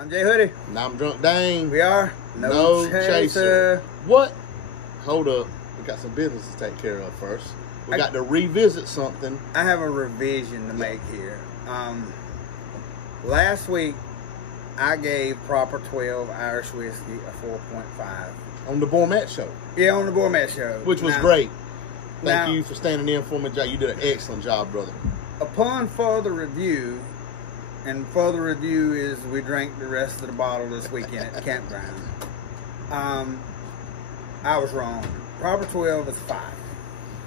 I'm Jay Hoodie. And I'm Drunk Dane. We are No Chaser. What? Hold up. We got some business to take care of first. We got to revisit something. I have a revision to make here. Last week, I gave Proper 12 Irish Whiskey a 4.5. On the Bourmet Show. Yeah, on the Bourmet Show. Which was great. Thank you for standing in for me, Jay. You did an excellent job, brother. Upon further review, and further review is we drank the rest of the bottle this weekend at the campground. I was wrong. Proper 12 is 5.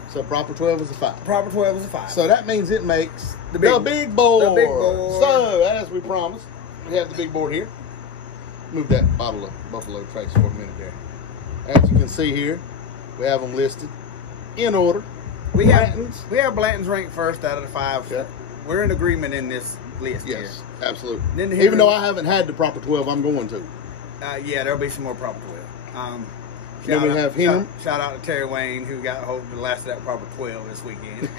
So Proper 12 is a 5. Proper 12 is a 5. So that means it makes the big board. The big board. So, as we promised, we have the big board here. Move that bottle of Buffalo Trace for a minute there. As you can see here, we have them listed in order. We have Blanton's ranked first out of the 5. Yep. We're in agreement in this list here. Yes, absolutely. Then Even though I haven't had the Proper 12, I'm going to. Yeah, there'll be some more Proper 12. Then we have him. Shout out to Terry Wayne, who got a hold of the last of that Proper 12 this weekend.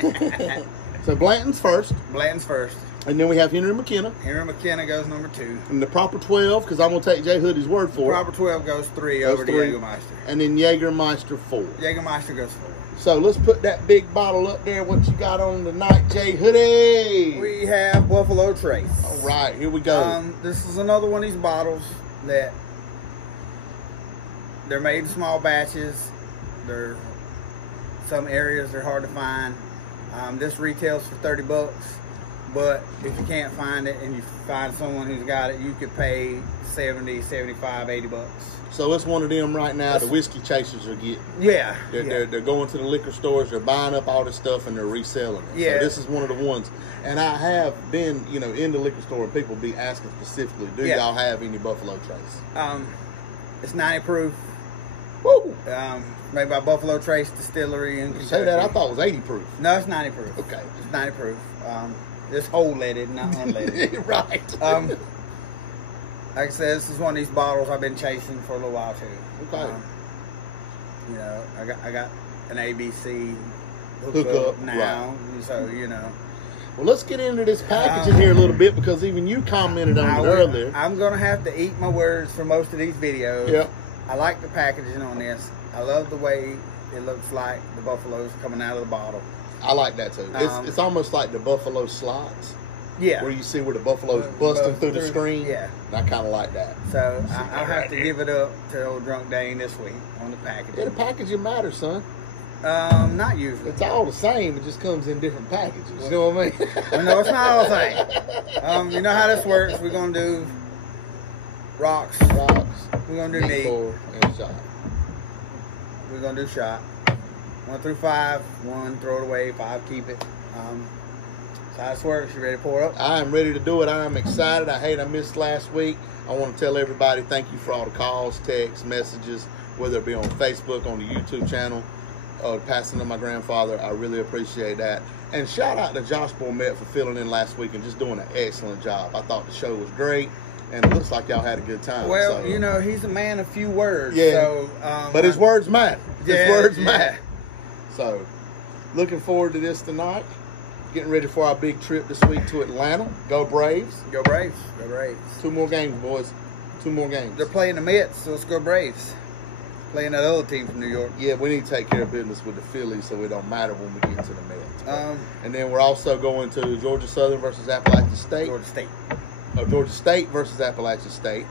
So Blanton's first. Blanton's first. And then we have Henry McKenna. Henry McKenna goes number 2. And the Proper 12, because I'm going to take Jay Hoodie's word for it. Proper 12 goes 3 over to Jägermeister. And then Jägermeister 4. Jägermeister goes 4. So let's put that big bottle up there. What you got on tonight, Jay Hoodie? We have Buffalo Trace. All right, here we go. This is another one of these bottles that they're made in small batches. Some areas they're hard to find. This retails for $30, but if you can't find it and you find someone who's got it, you could pay $70, $75, $80. So it's one of them right now. The whiskey chasers are getting. Yeah, they're going to the liquor stores. They're buying up all this stuff and they're reselling it. Yeah. So this is one of the ones. And I have been, in the liquor store and people be asking specifically, do y'all have any Buffalo Trace? It's 90 proof. Woo! Made by Buffalo Trace Distillery in Kentucky. Say that, I thought it was 80 proof. No, it's 90 proof. Okay. It's 90 proof. It's whole-leaded, not unleaded. Right. Like I said, this is one of these bottles I've been chasing for a little while too. Okay. I got an ABC hookup now, right. so Well, let's get into this packaging here a little bit because even you commented on it earlier. I'm gonna have to eat my words for most of these videos. Yep. I like the packaging on this. I love the way it looks like the buffaloes coming out of the bottle. I like that too. It's almost like the buffalo slides. Yeah. Where you see where the buffalo's busting through the screen. Yeah. And I kind of like that. So I'll have to give it up to old Drunk Dane this week on the packaging. Yeah, the packaging matters, son. Not usually. It's all the same. It just comes in different packages. You know what I mean? Well, no, it's not all the same. You know how this works. We're going to do rocks. We're going to do neat. And shot. We're going to do shot. 1 through 5. 1, throw it away. 5, keep it. That's how this works. You ready to pour up? I am ready to do it. I am excited. I missed last week. I want to tell everybody thank you for all the calls, texts, messages, whether it be on Facebook, on the YouTube channel, or passing to my grandfather. I really appreciate that. And shout out to Josh Bourmet for filling in last week and just doing an excellent job. I thought the show was great, and it looks like y'all had a good time. Well, he's a man of few words. Yeah, so, but his words matter. His words yeah. matter. So, looking forward to this tonight. Getting ready for our big trip this week to Atlanta. Go Braves. Go Braves. Go Braves. 2 more games, boys. 2 more games. They're playing the Mets, so let's go Braves. Playing that other team from New York. Yeah, we need to take care of business with the Phillies so it don't matter when we get to the Mets. And then we're also going to Georgia Southern versus Appalachian State. Georgia State. Oh, Georgia State versus Appalachian State.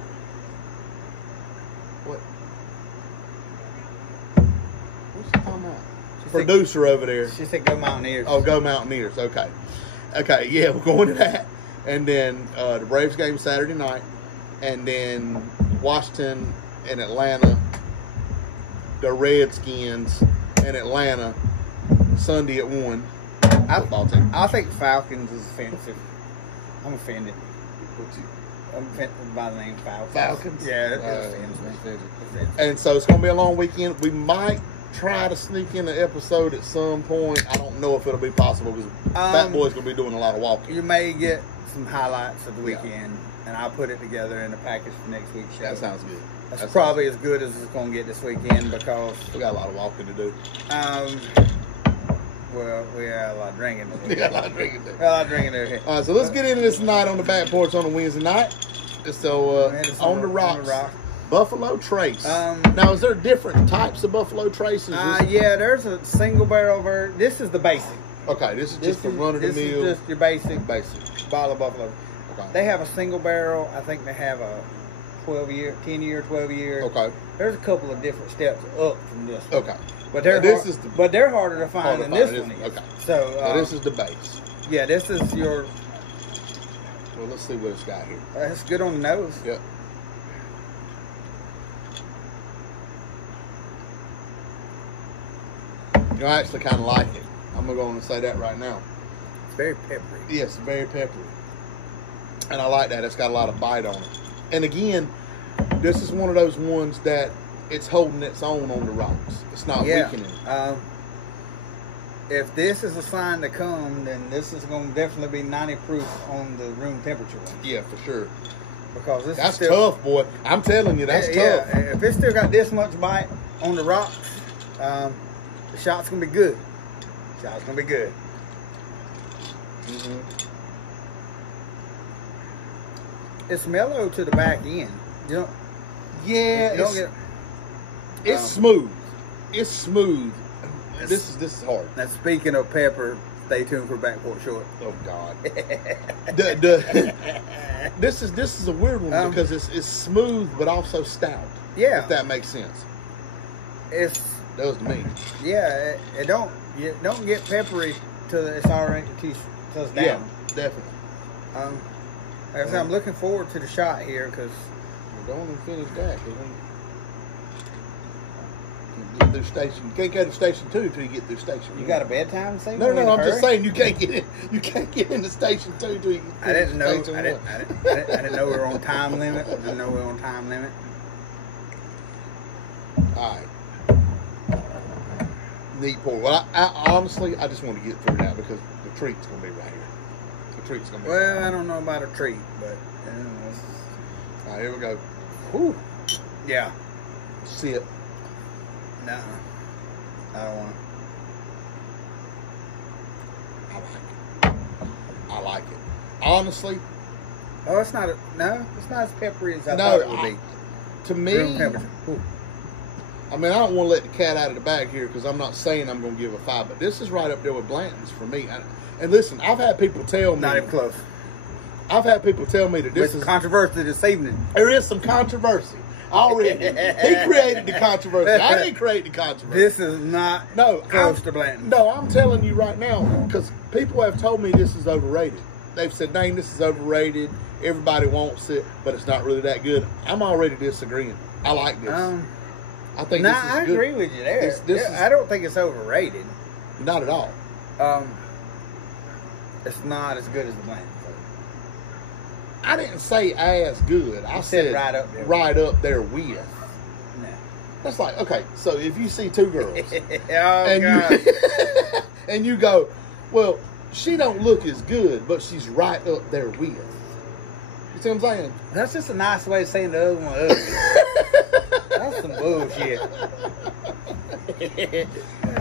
What? What's she talking about? Producer over there. She said go Mountaineers. Oh, go Mountaineers. Okay. Okay, yeah, we're going to that. And then the Braves game Saturday night. And then Washington and Atlanta. The Redskins and Atlanta Sunday at 1. Football team. I think Falcons is offensive. I'm offended. I'm offended by the name Falcons. Falcons? Yeah, it offends me. And so it's going to be a long weekend. We might try to sneak in an episode at some point. I don't know if it'll be possible because Fat Boy's going to be doing a lot of walking. You may get some highlights of the weekend, and I'll put it together in a package for next week's show. That sounds good. That's probably as good as it's going to get this weekend because we got a lot of walking to do. Well, we got a lot of drinking to do. We got a lot of drinking to do. A lot of drinking to do. All right, so let's get into this tonight on the back porch on a Wednesday night. So on the rocks, Buffalo Trace. Now, is there different types of Buffalo Trace? Yeah, there's a single barrel version. This is the basic. Okay, this is just the run of the mill. This is just your basic bottle of Buffalo. Okay. They have a single barrel. I think they have a 12-year, 10-year, 12-year. Okay. There's a couple of different steps up from this one. Okay. But they're harder to find than this one is. Okay. So this is the base. Yeah, this is your. Well, let's see what it's got here. It's good on the nose. Yep. You know, I actually kind of like it. I'm going to go on and say that right now. It's very peppery. Yes, very peppery. And I like that. It's got a lot of bite on it. And again, this is one of those ones that it's holding its own on the rocks. It's not weakening. If this is a sign to come, then this is going to definitely be 90 proof on the room temperature one. Yeah, for sure. Because this that's is still tough, boy. I'm telling you, that's tough. Yeah, if it's still got this much bite on the rocks, the shot's going to be good. Shot's going to be good. It's mellow to the back end. You know. Yeah, it's smooth. It's smooth. This is hard. Now, speaking of pepper, stay tuned for Back Porch Short. Oh God. This is a weird one because it's smooth but also stout. Yeah. If that makes sense. It does to me. Yeah, it don't get peppery till it's already till it's down. Yeah, definitely. Like I said, I'm looking forward to the shot here because we're going to finish that because get through station. You can't go to station 2 until you get through station 1. You got a bedtime thing? No, I'm just saying you can't get in. You can't get into station 2 until you get I didn't know. I didn't know we were on time limit. I didn't know we were on time limit. All right. Neat pour. Well, I honestly, I just want to get through that because the treat's going to be right here. The treat's going to be. Well, I don't know about a treat, but. All right, here we go. Whew. Yeah. Sip. Nuh-uh. I don't want it. I like it. Honestly. Oh, it's not as peppery as I thought it would be. To me, I mean, I don't want to let the cat out of the bag here because I'm not saying I'm going to give a 5, but this is right up there with Blanton's for me. And listen, I've had people tell me. Not even close. I've had people tell me that this is controversy this evening. There is some controversy already. He created the controversy. I didn't create the controversy. This is not close to Blanton. No, I'm telling you right now because people have told me this is overrated. They've said, "Dang, this is overrated. Everybody wants it, but it's not really that good." I'm already disagreeing. I like this. I think this is I good. agree with you there. I don't think it's overrated. Not at all. It's not as good as the Blanton. I didn't say as good. I said right up there. Right up there with. No. That's like, okay, so if you see two girls God. And you go, well, she don't look as good, but she's right up there with. You see what I'm saying? That's just a nice way of saying the other one ugly. That's some bullshit.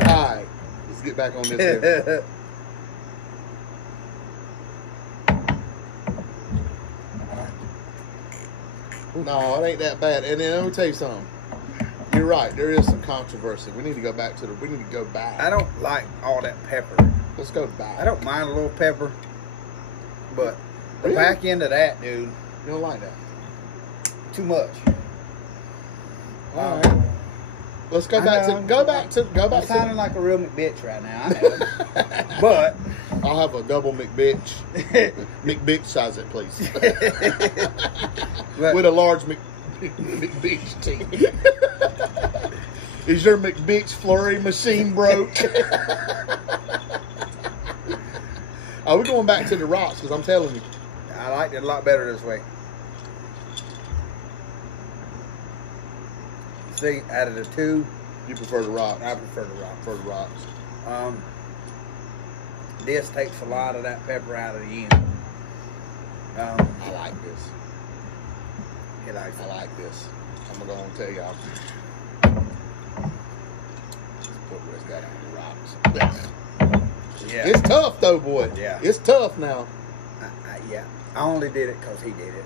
All right, let's get back on this here. No, it ain't that bad. And then let me tell you something. You're right. There is some controversy. We need to go back. I don't like all that pepper. Let's go back. I don't mind a little pepper, but the back end of that, dude. You don't like that? Too much. All right. Let's go back to. I'm sounding like a real McBitch right now. I know. But I'll have a double McBitch. McBitch size it, please. With a large McBitch tea. Is your McBitch flurry machine broke? Are we going back to the rocks? Because I'm telling you. I liked it a lot better this way. See, out of the two, you prefer the rocks. I prefer the rocks. This takes a lot of that pepper out of the end. I like this. I like this. I'm gonna go and tell y'all. Let's put where's that on the rocks. Yeah. It's tough though, boy. Yeah. It's tough now. Yeah. I only did it because he did it.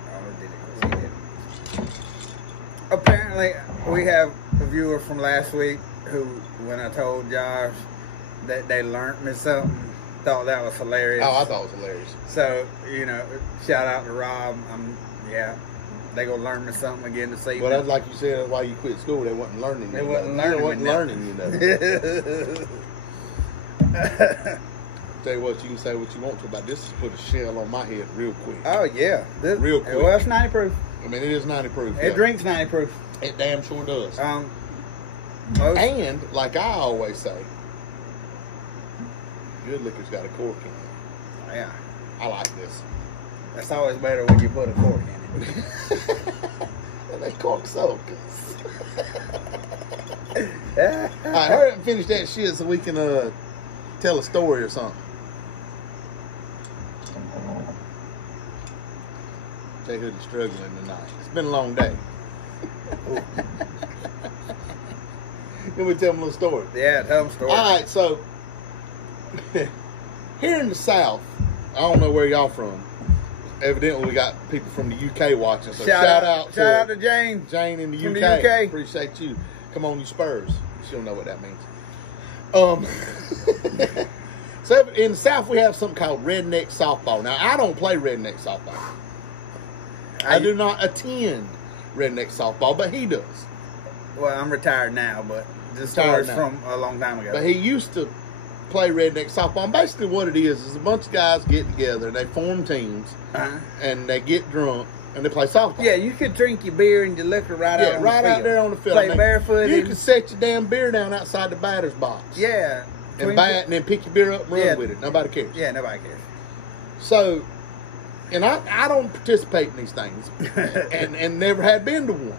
Apparently, we have a viewer from last week who, when I told Josh that they learned me something, thought that was hilarious. Oh, I thought it was hilarious. So, you know, shout out to Rob. Yeah, they gonna learn me something again this evening. Well, that's like you said, that's why you quit school. They wasn't learning. They wasn't learning. You know. Tell you what, you can say what you want to about this. Put a shell on my head real quick. Oh yeah, real quick. Well, it's 90 proof. I mean, it is 90 proof. It drinks 90 proof. It damn sure does. And like I always say, good liquor's got a cork in it. Yeah, I like this. That's always better when you put a cork in it. And that cork soaked. Yeah. All right, hurry up and finish that shit so we can tell a story or something. Jay Hoodie's struggling tonight. It's been a long day. Can we tell them a little story? Yeah, tell them a story. All right, so here in the South, I don't know where y'all from. Evidently, we got people from the UK watching. So shout out to Jane. Jane in the from UK. The UK. Appreciate you. Come on, you Spurs. She'll know what that means. So in the South, we have something called redneck softball. Now, I don't play redneck softball. I do not attend redneck softball, but he does. Well, I'm retired now, but this story's from a long time ago. But he used to play redneck softball. And basically what it is a bunch of guys get together, and they form teams, and they get drunk, and they play softball. Yeah, you could drink your beer and your liquor right out on the field. out there on the field. Play barefoot. You could set your damn beer down outside the batter's box. Yeah. And bat, and then pick your beer up and run with it. Nobody cares. Yeah, nobody cares. So, and I don't participate in these things, and never had been to one.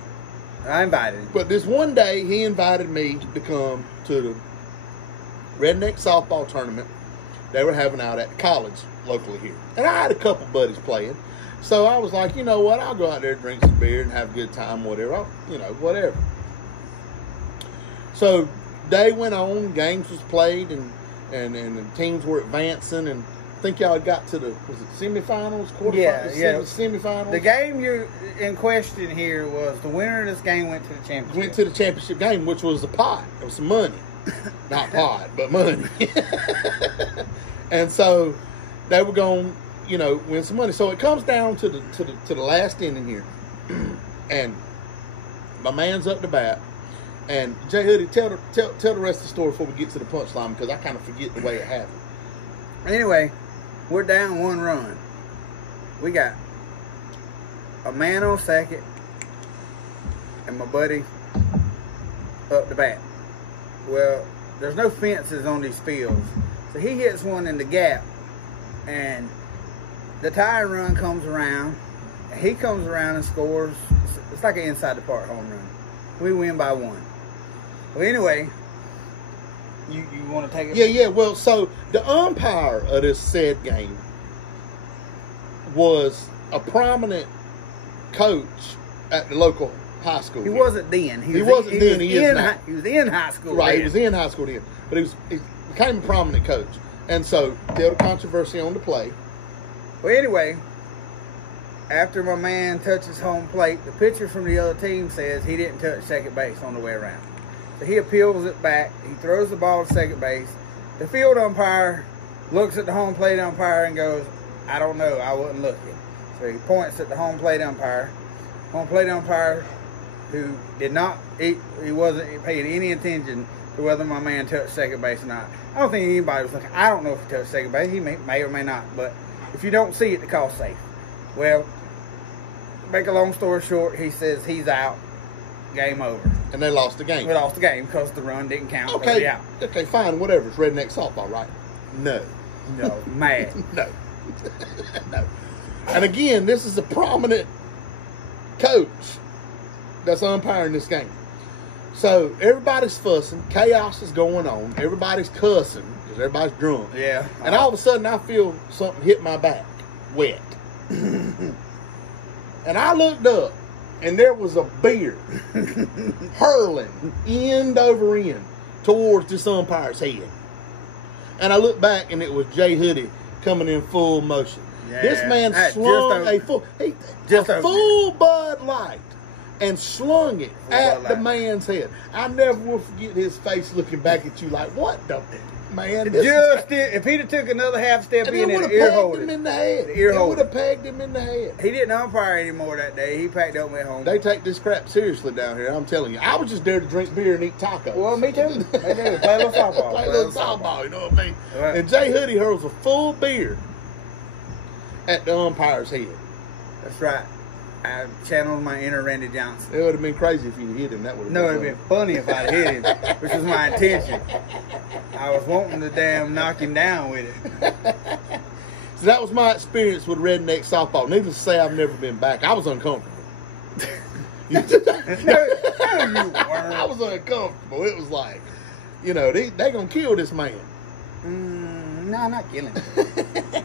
I invited him. But this one day, he invited me to come to the redneck softball tournament they were having out at the college locally here. And I had a couple buddies playing. So I was like, you know what, I'll go out there, drink some beer, and have a good time, whatever. Whatever. So day went on, games was played, and the teams were advancing, and I think y'all had got to the, was it semifinals, quarterfinals? Yeah. Semifinals. The game you're in question here was the winner of this game went to the championship. Went to the championship game, which was a pot. It was some money. Not pot, but money. And so they were going, win some money. So it comes down to the last inning here. And my man's up to bat. And Jay Hoodie, tell the rest of the story before we get to the punchline, because I kind of forget the way it happened. Anyway, we're down 1 run. We got a man on second and my buddy up to bat. Well, there's no fences on these fields. So he hits one in the gap, and the tie run comes around. And he comes around and scores. It's like an inside the park home run. We win by 1. Well, anyway, you want to take it? Yeah. Well, so the umpire of this said game was a prominent coach at the local high school. He wasn't then. He is now. He was in high school. Right, then. he was in high school then. But he became a prominent coach. And so, tell the controversy on the play. Well, anyway, after my man touches home plate, the pitcher from the other team says he didn't touch second base on the way around. So he appeals it back. He throws the ball to second base. The field umpire looks at the home plate umpire and goes, I don't know, I wasn't looking. So he points at the home plate umpire. Home plate umpire, who did not, he wasn't paying any attention to whether my man touched second base or not. I don't think anybody was looking. I don't know if he touched second base. He may or may not. But if you don't see it, the call's safe. Well, to make a long story short, he says he's out. Game over. And they lost the game. We lost the game because the run didn't count. Okay, okay, fine, whatever. It's redneck softball, right? No. No, mad. No. No. And again, this is a prominent coach that's umpiring this game. So everybody's fussing, chaos is going on, everybody's cussing because everybody's drunk. Yeah. And all of a sudden I feel something hit my back, wet. And I looked up, and there was a beer hurling end over end towards this umpire's head. And I looked back, and it was Jay Hoodie coming in full motion. Yeah. This man slung a full Bud Light and slung it What at about the that? man's head. I never will forget his face looking back at you like, what the man? This Just if he'd have took another half step and in, it would and have ear pegged him holding. in the head. The ear It would holder. have pegged him in the head. He didn't umpire anymore that day. He packed up and went home. They take this crap seriously down here. I'm telling you. I was just there to drink beer and eat tacos. Well, me too. Me too. Play a little softball. Play a little softball. You know what I mean? Right. And Jay Hoodie hurls a full beer at the umpire's head. That's right. I channeled my inner Randy Johnson. It would have been crazy if you hit him. That would have No, been it'd been funny if I'd hit him, which was my intention. I was wanting to damn knock him down with it. So that was my experience with redneck softball. Needless to say, I've never been back. I was uncomfortable. No, you weren't. I was uncomfortable. It was like, you know, they gonna kill this man. No, not killing him.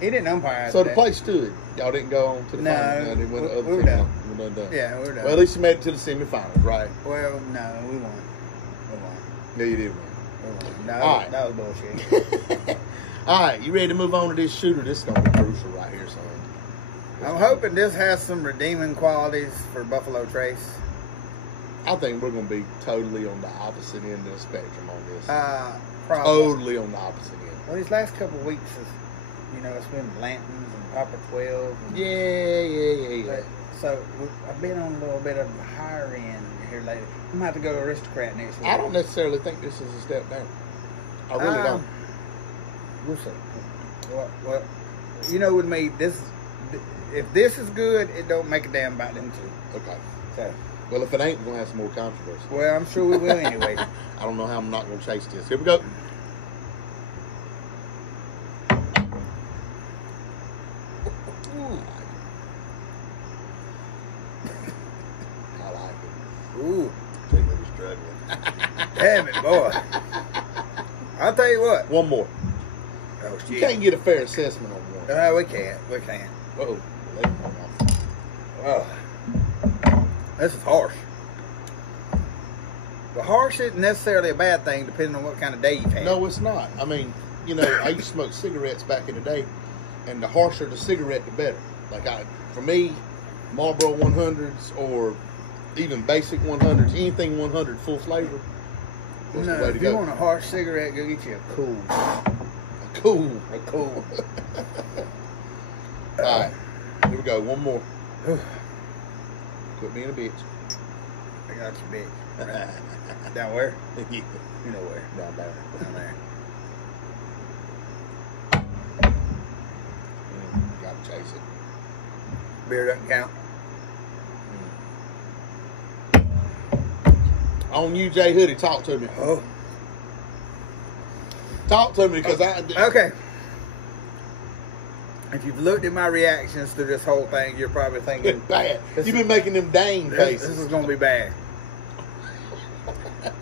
He didn't umpire. So the that. play stood. Y'all didn't go on to the No, final. They went to we were other done. team. We're done. Yeah, we're done. Well, at least you made it to the semifinals, right? Well, no, we won. Yeah, you did. We won. No, All right. that was bullshit. All right, you ready to move on to this shooter? This is gonna be crucial right here, son. I'm hoping this has some redeeming qualities for Buffalo Trace. I think we're gonna be totally on the opposite end of the spectrum on this. Probably. Totally on the opposite end. Well, these last couple of weeks, it's been Blanton's and Papa 12. And, Yeah. So I've been on a little bit of the higher end here lately. I'm gonna have to go to Aristocrat next week. I don't necessarily think this is a step down. I really don't. We'll see. Well, with me, if this is good, it don't make a damn about them two. Okay. So, Well, if it ain't, we're gonna have some more controversy. well, I'm sure we will anyway. I don't know how I'm not gonna chase this. Here we go. I like it. Ooh, Take me struggling. damn it, boy! I'll tell you what. One more. Oh You shit! can't get a fair assessment on one. We can't. We can't. Uh-oh. Leg come off. Oh, this is harsh. But harsh isn't necessarily a bad thing, depending on what kind of day you've had. No, it's not. I mean, I used to smoke cigarettes back in the day, and the harsher the cigarette, the better. For me, Marlboro 100s or even basic 100s, anything 100 full flavor was the No, way if to you go. want a harsh cigarette, go get you a cool. Cool. A cool. All right, here we go. One more. Quit being a bitch. I got you, bitch. Down where? Yeah, You know where. down there. Down there. Gotta chase it. Beer doesn't count. On you, Jay Hoodie. Talk to me. Oh. Talk to me, because Okay. If you've looked at my reactions to this whole thing, you're probably thinking, bad. You've been making them dang this faces. is going to be bad.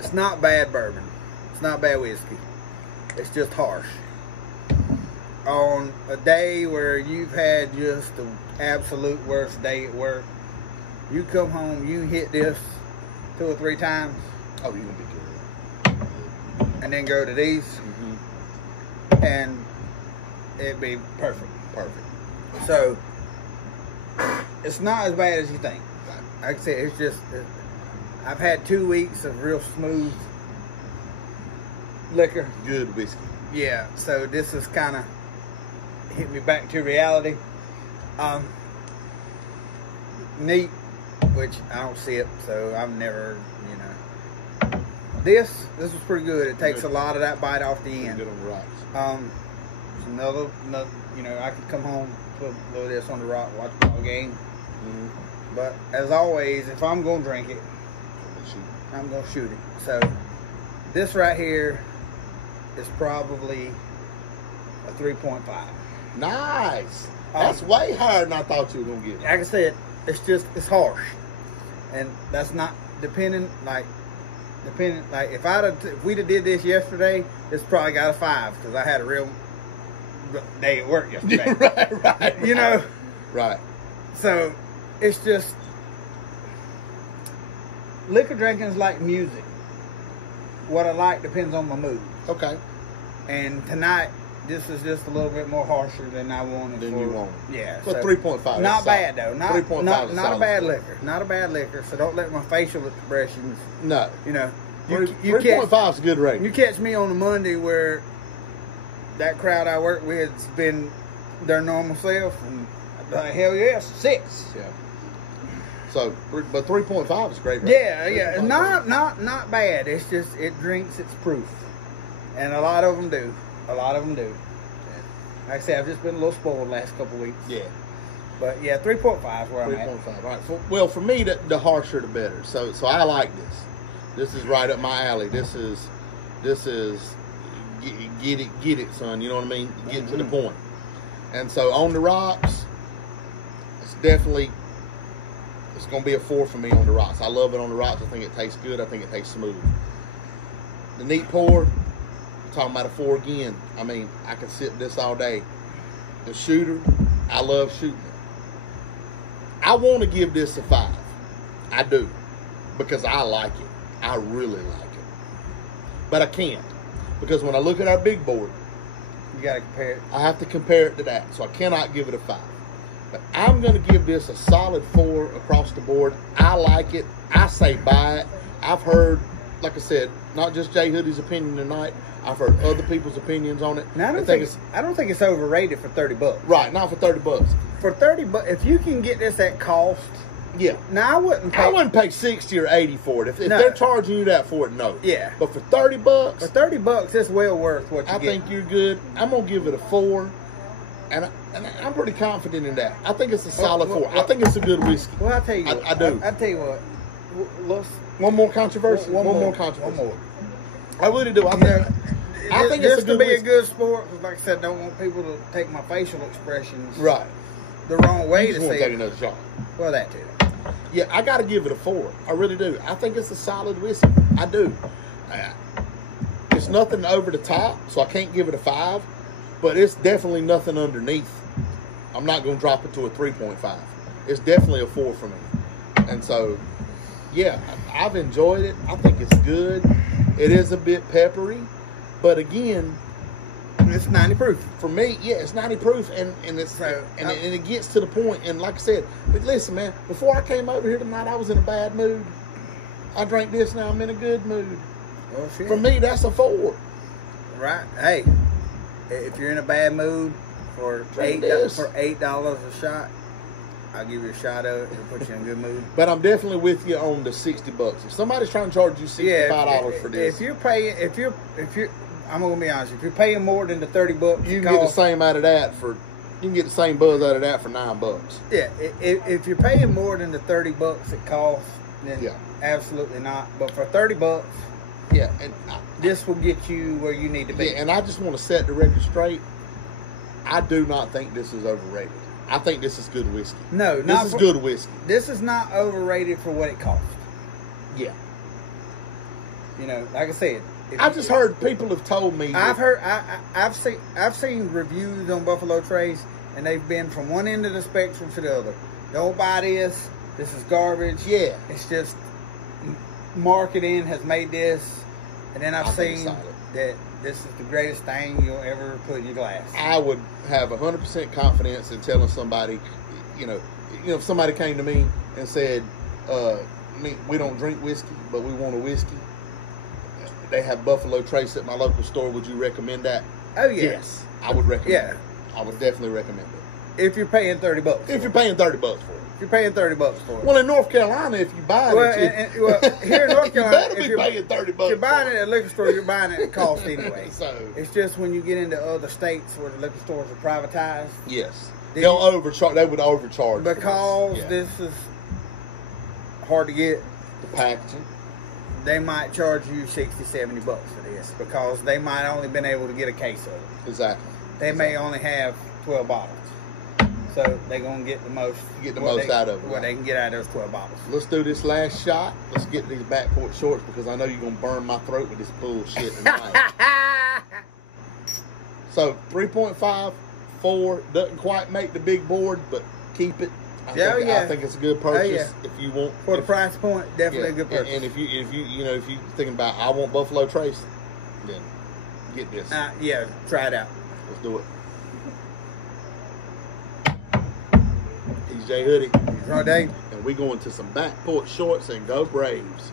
It's not bad bourbon. It's not bad whiskey. It's just harsh. On a day where you've had just the absolute worst day at work, you come home, you hit this 2 or 3 times, Oh, you're gonna be good. and then go to these, Mm-hmm. and it'd be perfect. Perfect. So, it's not as bad as you think. Like I said, it's just, I've had 2 weeks of real smooth liquor. Good whiskey. Yeah, so this is kind of hit me back to reality. Neat, which I don't see it, so I've never, This was pretty good. It takes a lot of that bite off the end. Good on the rocks. It's another, I could come home, put a little of this on the rock, watch the ball game. Mm-hmm. But as always, if I'm going to drink it, I'm going to shoot it. So this right here is probably a 3.5. Nice. That's way higher than I thought you were gonna get. Like I said, it's harsh, and that's not depending. Like if we'd have did this yesterday, it's probably got a 5 because I had a real day at work yesterday. right. Right. So it's just liquor drinking is like music. What I like depends on my mood. Okay. And tonight, this is just a little bit more harsher than I wanted. Than you wanted. Yeah. But 3.5. Not bad though. Not 3.5 not, is not a solid bad score. liquor. Not a bad liquor. So don't let my facial expressions. No. You know. 3.5 is a good rating. You catch me on a Monday where that crowd I work with's been their normal self, and I'd be like, hell yes, 6. Yeah. So, but 3.5 is a great rating. Yeah. Not bad. It's just it drinks its proof, and a lot of them do. Like I said, I've just been a little spoiled the last couple of weeks. Yeah. But yeah, 3.5 is where I'm at. 3.5. All right. Well, for me, the harsher the better. So I like this. This is right up my alley. This is get it, son. You know what I mean? Get to the point. And so on the rocks, it's going to be a 4 for me on the rocks. I love it on the rocks. I think it tastes good. I think it tastes smooth. The neat pour, I'm talking about a 4 again. I mean, I could sip this all day. The shooter, I love shooting it. I want to give this a 5. I do. Because I like it. I really like it. But I can't. Because when I look at our big board, You got to compare it. I have to compare it to that. So I cannot give it a 5. But I'm going to give this a solid 4 across the board. I like it. I say buy it. I've heard, like I said, not just Jay Hoodie's opinion tonight. I've heard other people's opinions on it. Now, I don't think it's overrated for $30. Right, not for $30. For $30, if you can get this at cost, yeah. Now I wouldn't pay 60 or 80 for it. If No. they're charging you that for it, no. Yeah. But for $30, For $30, it's well worth what you I get. think you're good. I'm gonna give it a 4, and I'm pretty confident in that. I think it's a solid 4. I think it's a good whiskey. Well, I'll tell you what. I do. I'll tell you what. Let's, One more controversy. One more controversy. One more. I really do. I think it's a just to good be a whiskey. good sport, 'cause like I said, don't want people to take my facial expressions Right. the wrong way You to just want to see take it. another shot. Well, that too. Yeah, I got to give it a 4. I really do. I think it's a solid whiskey. I do. It's nothing over the top, so I can't give it a 5. But it's definitely nothing underneath. I'm not going to drop it to a 3.5. It's definitely a 4 for me. And so, yeah, I've enjoyed it. I think it's good. It is a bit peppery. But again, It's 90 proof. for me, yeah, it's 90 proof, and it's So, and it gets to the point. And like I said, but listen, man, before I came over here tonight, I was in a bad mood. I drank this, now I'm in a good mood. Well, shit. For me, that's a 4. Right. Hey, if you're in a bad mood for Drink $8 a shot, I'll give you a shot of it. It'll put you in a good mood. But I'm definitely with you on the $60. If somebody's trying to charge you $65 for this, If you're, I'm gonna be honest. If you're paying more than the $30, you can get the same out of that for. You can get the same buzz out of that for $9. Yeah, if you're paying more than the $30 it costs, then Yeah. absolutely not. But for $30, Yeah, and this will get you where you need to be. yeah, and I just want to set the record straight. I do not think this is overrated. I think this is good whiskey. No, This not is for, good whiskey. This is not overrated for what it costs. Yeah. You know, like I said, I just heard people have told me. I've seen reviews on Buffalo Trace, and they've been from one end of the spectrum to the other. Don't buy this. This is garbage. Yeah. It's just marketing has made this, and then I've I think it's seen solid. that this is the greatest thing you'll ever put in your glass. I would have 100% confidence in telling somebody, if somebody came to me and said, we don't drink whiskey, but we want a whiskey. They have Buffalo Trace at my local store. Would you recommend that? Oh yeah. Yes, I would recommend Yeah. it. I would definitely recommend it. If you're paying $30. If you're paying $30 for it. If you're paying $30 for it. Well, in North Carolina, if you buy Well, it, here in North you Carolina, better if be you're paying $30. If you're buying it at a liquor store, you're buying it at cost anyway. So, It's just when you get into other states where the liquor stores are privatized, yes, Did they'll overcharge. They would overcharge for this. because Yeah. this is hard to get. The packaging. They might charge you $60, $70 for this because they might only been able to get a case of it. Exactly. They may only have 12 bottles, so they're gonna get the most. Get the what most they- out of it, What right. they can get out of those 12 bottles. Let's do this last shot. Let's get these backport shorts because I know you're gonna burn my throat with this bullshit tonight. So 3.5, 4 doesn't quite make the big board, but keep it. I think it's a good purchase yeah. if you want. For the price point, definitely a good purchase. And if you thinking about I want Buffalo Trace, then get this. Yeah, try it out. Let's do it. He's Jay Hoodie. He's Rod Dave. And we going to some back porch shorts and go Braves.